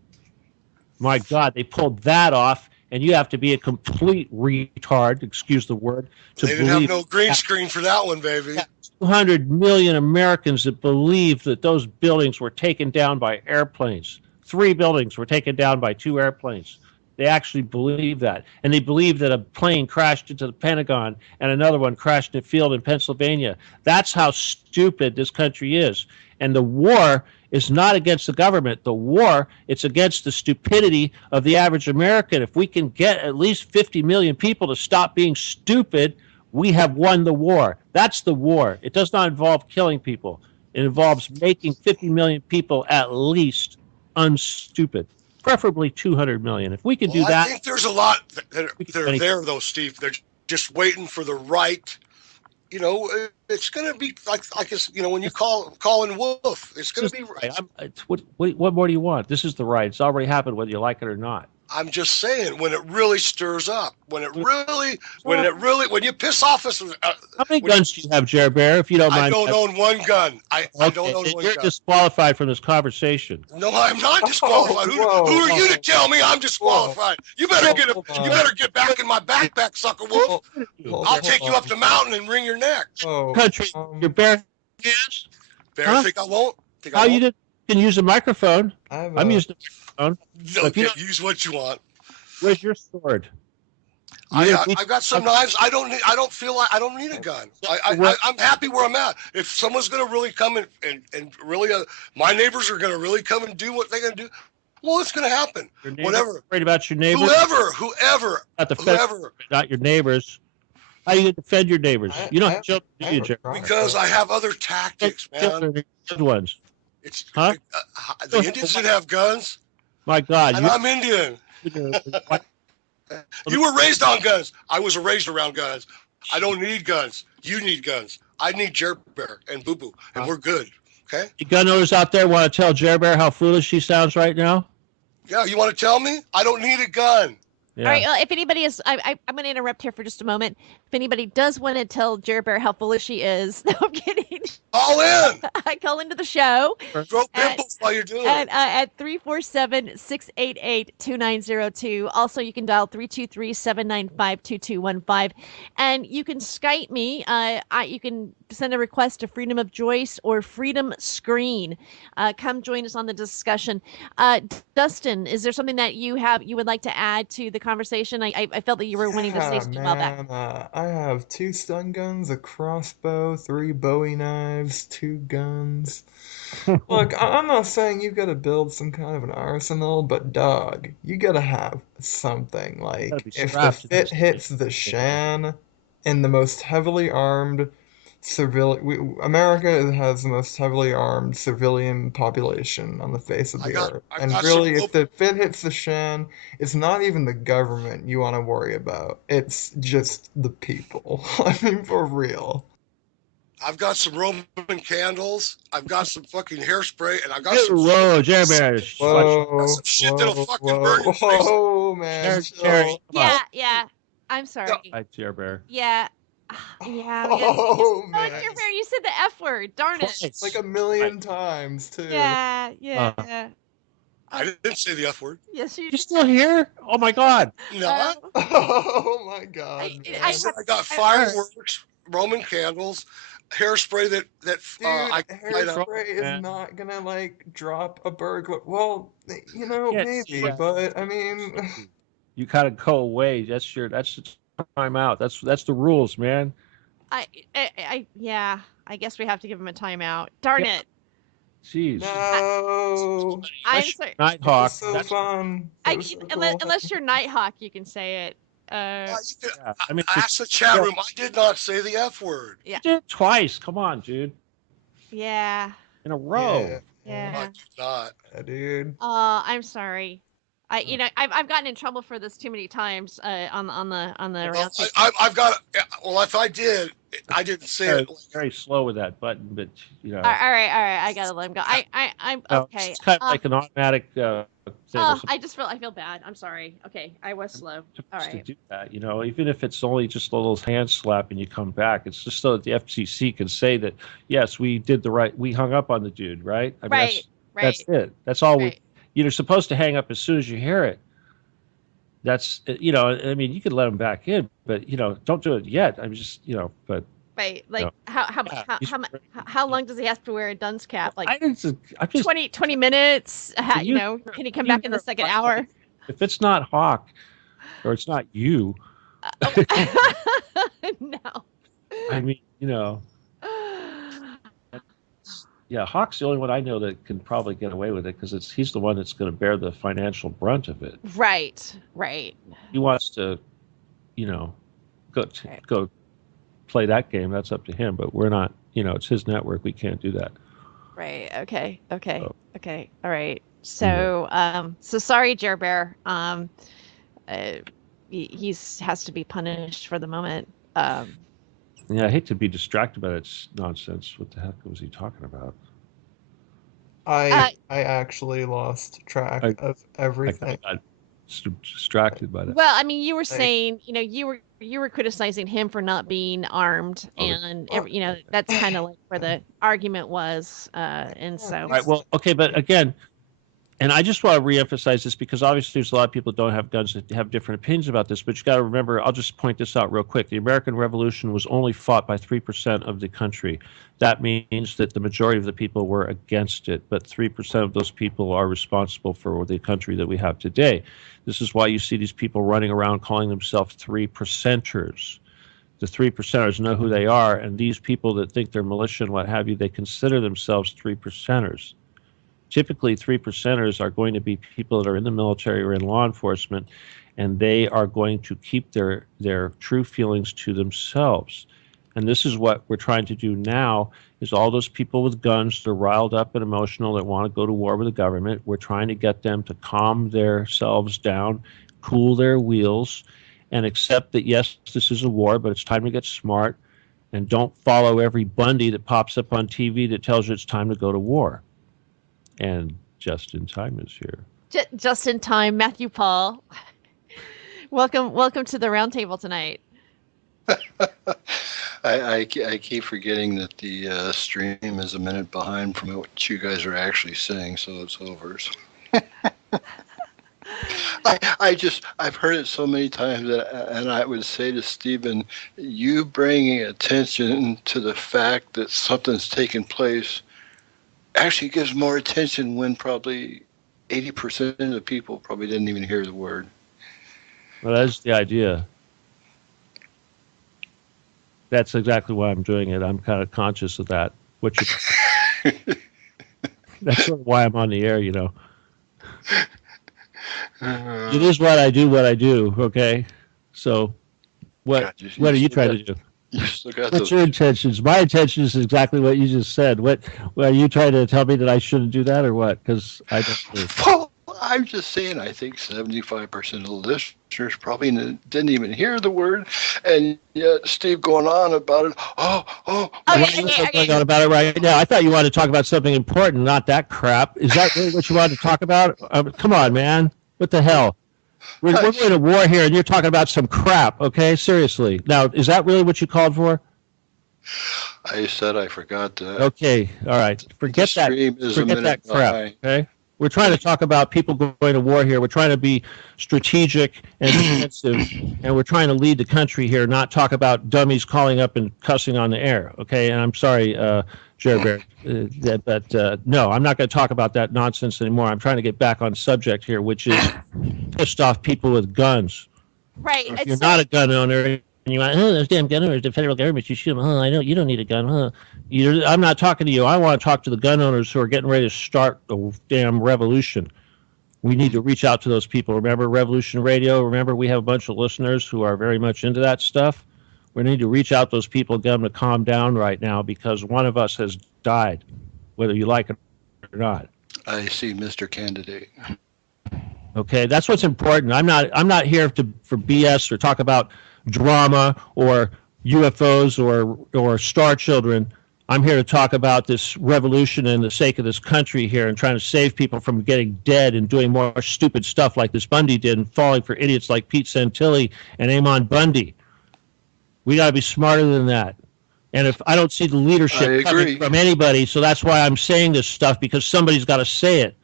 My God, they pulled that off, and you have to be a complete retard, excuse the word, to They didn't believe have no green screen for that one, baby. 200 million Americans that believed that those buildings were taken down by airplanes. 3 buildings were taken down by 2 airplanes. They actually believe that. And they believe that a plane crashed into the Pentagon and another one crashed in a field in Pennsylvania. That's how stupid this country is. And the war is not against the government. The war, it's against the stupidity of the average American. If we can get at least 50 million people to stop being stupid, we have won the war. That's the war. It does not involve killing people. It involves making 50 million people at least unstupid. Preferably 200 million. If we could do that. I think there's a lot that are there, though, Steve. They're just waiting for the right. You know, it's going to be like when you call Colin Wolf, it's going to be right. What more do you want? This is the right. It's already happened, whether you like it or not. I'm just saying, when it really stirs up, when you piss off us. How many guns do you have, Jer Bear, if you don't mind? I don't own one gun. I don't own one gun. You're disqualified from this conversation. No, I'm not disqualified. Who are you to tell me I'm disqualified? You better get back in my backpack, sucker wolf. I'll take you up the mountain and wring your neck. Country, your bare hands? Think I won't? You can use a microphone. I'm using a microphone. Okay, use what you want. Where's your sword? I got some knives. I don't need a gun. I'm happy where I'm at. If someone's going to really come and really, my neighbors are going to really come and do what they're going to do, well, it's going to happen. Whatever. Worried about your neighbors? Whoever. Not your neighbors. How do you defend your neighbors? You don't have children, do you, Jeff? Because I have other tactics, man. Good ones. It's the Indians didn't have guns. My God. And I'm Indian. You were raised on guns. I was raised around guns. I don't need guns. You need guns. I need Jer Bear and Boo Boo, and we're good. Okay? You gun owners out there want to tell Jer Bear how foolish she sounds right now? Yeah, you want to tell me? I don't need a gun. Yeah. All right. Well, if anybody is, I'm going to interrupt here for just a moment. If anybody does want to tell Jer Bear how foolish she is, no, I'm kidding. Call in. I call into the show. Throw pimples while you're doing it. At 347-688-2902. Also, you can dial 323-795-2215. And you can Skype me. You can send a request to Freedom of Joyce or Freedom Screen. Come join us on the discussion. Dustin, is there something that you would like to add to the conversation? I felt that you were wanting to say something about that. I have 2 stun guns, a crossbow, 3 Bowie knives, 2 guns. Look, I'm not saying you've got to build some kind of an arsenal, but dog, you got to have something. Like, if the fit hits the shan in the most heavily armed America has the most heavily armed civilian population on the face of the earth. And really, if the fit hits the shan, it's not even the government you want to worry about. It's just the people. I mean, for real. I've got some Roman candles. I've got some fucking hairspray, and I've got some. Whoa, Jer Bear. Some shit that'll fucking burn your face. Whoa, man. Yeah. I'm sorry. Hi, Jer Bear. Yeah. Yeah. Oh, man. Jer Bear, you said the F word. Darn it. It's like a million times, too. Yeah. I didn't say the F word. Yes, you did. You're still here? Oh, my God. No. Oh, my God. I got fireworks, Roman candles, hairspray that hairspray is not gonna like drop a burglar. Well, maybe, but I mean, you gotta go away. That's the time out. That's the rules, man. I guess we have to give him a timeout. Darn it. Jeez. No. I'm sorry. Nighthawk. So that's fun. Unless you're Nighthawk, you can say it. I asked the chat room. I did not say the F word. Yeah. You did it twice. Come on, dude. Yeah. In a row. Yeah. do not. Yeah, dude. I'm sorry. I've gotten in trouble for this too many times on the Well, round table. I've got. Well, if I did, I didn't say it. Very slow with that button, but All right. I gotta let him go. I'm okay. It's kind of like an automatic thing. I feel bad. I'm sorry. Okay, I was slow. All To right. do that, even if it's only just a little hand slap and you come back, it's just so that the FCC can say that yes, we did we hung up on the dude, right? I mean, that's it. That's all you're supposed to hang up as soon as you hear it. That's I mean, you could let him back in, but don't do it yet. I'm just but. Right, like how long does he have to wear a dunce cap? Like I'm just 20 minutes. Can he come back in the second hour? If it's not Hawk, or it's not you. No. I mean, yeah, Hawk's the only one I know that can probably get away with it because he's the one that's going to bear the financial brunt of it. Right. He wants to, go play that game. That's up to him. But we're not. It's his network. We can't do that. Right. Okay. All right. So, so sorry, Jer Bear. He has to be punished for the moment. Yeah, I hate to be distracted by that nonsense. What the heck was he talking about? I actually lost track of everything. I got distracted by that. Well, I mean, you were saying, you were criticizing him for not being armed, and that's kind of like where the argument was, and so. Right. Well, okay, but again, and I just want to reemphasize this because obviously there's a lot of people that don't have guns that have different opinions about this, but you got to remember, I'll just point this out real quick. The American Revolution was only fought by 3% of the country. That means that the majority of the people were against it, but 3% of those people are responsible for the country that we have today. This is why you see these people running around calling themselves 3%ers. The 3%ers know who they are, and these people that think they're militia and what have you, they consider themselves 3%ers. Typically, 3%ers are going to be people that are in the military or in law enforcement, and they are going to keep their true feelings to themselves. And this is what we're trying to do now, is all those people with guns that are riled up and emotional that want to go to war with the government, we're trying to get them to calm themselves down, cool their wheels, and accept that, yes, this is a war, but it's time to get smart, and don't follow every Bundy that pops up on TV that tells you it's time to go to war. And Just in Time is here. Just in time, Matthew Paul. Welcome to the roundtable tonight. I keep forgetting that the stream is a minute behind from what you guys are actually saying, so it's over. I've heard it so many times, and I would say to Stephen, you bringing attention to the fact that something's taken place actually gives more attention when probably 80% of the people probably didn't even hear the word. Well, that's the idea. That's exactly why I'm doing it. I'm kind of conscious of that. That's sort of why I'm on the air, It is what I do, okay? So what are you trying to do? What's your intentions? My intentions is exactly what you just said. What are you trying to tell me that I shouldn't do that or what? Because I don't do. Well, I'm just saying, I think 75% of the listeners probably didn't even hear the word, and yet Steve going on about it. Going on about it right now. I thought you wanted to talk about something important, not that crap. Is that really what you wanted to talk about? Come on, man. What the hell? We're going to war here, and you're talking about some crap, okay? Seriously. Now, is that really what you called for? I said I forgot that. Okay, all right. Forget that crap, okay? We're trying to talk about people going to war here. We're trying to be strategic and defensive, and we're trying to lead the country here, not talk about dummies calling up and cussing on the air, okay? And I'm sorry, Jerry Bear, but no, I'm not going to talk about that nonsense anymore. I'm trying to get back on subject here, which is pissed off people with guns. Right. If you're not a gun owner and you want, those damn gun owners, the federal government, you shoot them. I know you don't need a gun. I'm not talking to you. I want to talk to the gun owners who are getting ready to start a damn revolution. We need to reach out to those people. Remember Revolution Radio? Remember we have a bunch of listeners who are very much into that stuff. We need to reach out to those people, get them to calm down right now because one of us has died, whether you like it not? I see, Mr. Candidate. Okay, that's what's important. I'm not here for BS or talk about drama or UFOs or star children. I'm here to talk about this revolution and the sake of this country here and trying to save people from getting dead and doing more stupid stuff like this Bundy did and falling for idiots like Pete Santilli and Amon Bundy. We got to be smarter than that. And if I don't see the leadership coming from anybody, so that's why I'm saying this stuff, because somebody's got to say it.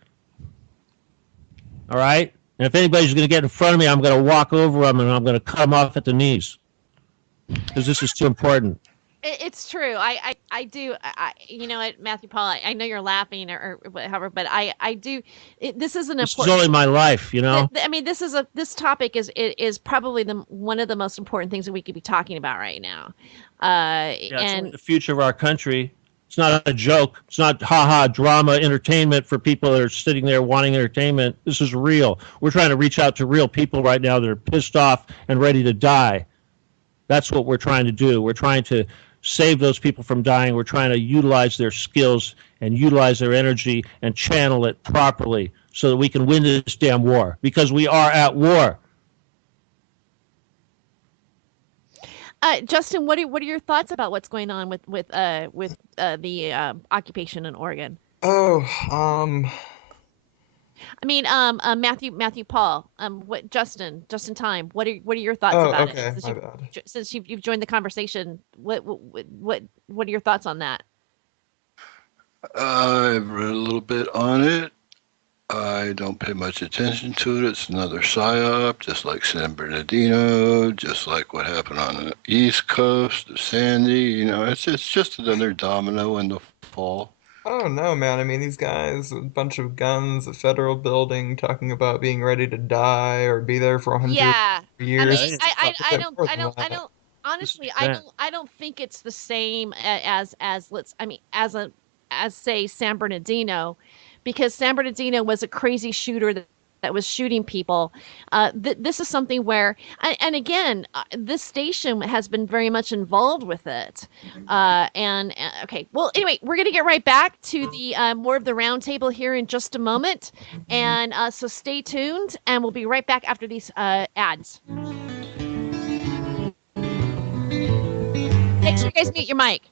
All right? And if anybody's going to get in front of me, I'm going to walk over them and I'm going to cut them off at the knees, because this is too important. It's true. I do. You know what, Matthew Paul, I know you're laughing or whatever, but I do. This is an important. This is only my life, you know? I mean, this topic is probably one of the most important things that we could be talking about right now. And the future of our country. It's not a joke. It's not drama entertainment for people that are sitting there wanting entertainment. This is real. We're trying to reach out to real people right now that are pissed off and ready to die. That's what we're trying to do. We're trying to save those people from dying. We're trying to utilize their skills and utilize their energy and channel it properly so that we can win this damn war, because we are at war. Justin, what are your thoughts about what's going on with the occupation in Oregon? Oh, I mean, Matthew Paul, Justin Time, what are your thoughts about it? Since you've joined the conversation, what are your thoughts on that? I've read a little bit on it. I don't pay much attention to it. It's another psyop, just like San Bernardino, just like what happened on the East Coast of Sandy. You know, it's just another domino in the fall. Oh no, man. I mean, these guys, a bunch of guns, a federal building, talking about being ready to die or be there for 100 years. I mean, I don't. Honestly, I don't think it's the same as say San Bernardino, because San Bernardino was a crazy shooter that was shooting people. This is something where, and again, this station has been very much involved with it. Okay, well, anyway, we're going to get right back to the more of the roundtable here in just a moment. And so stay tuned, and we'll be right back after these ads. Make sure you guys mute your mic.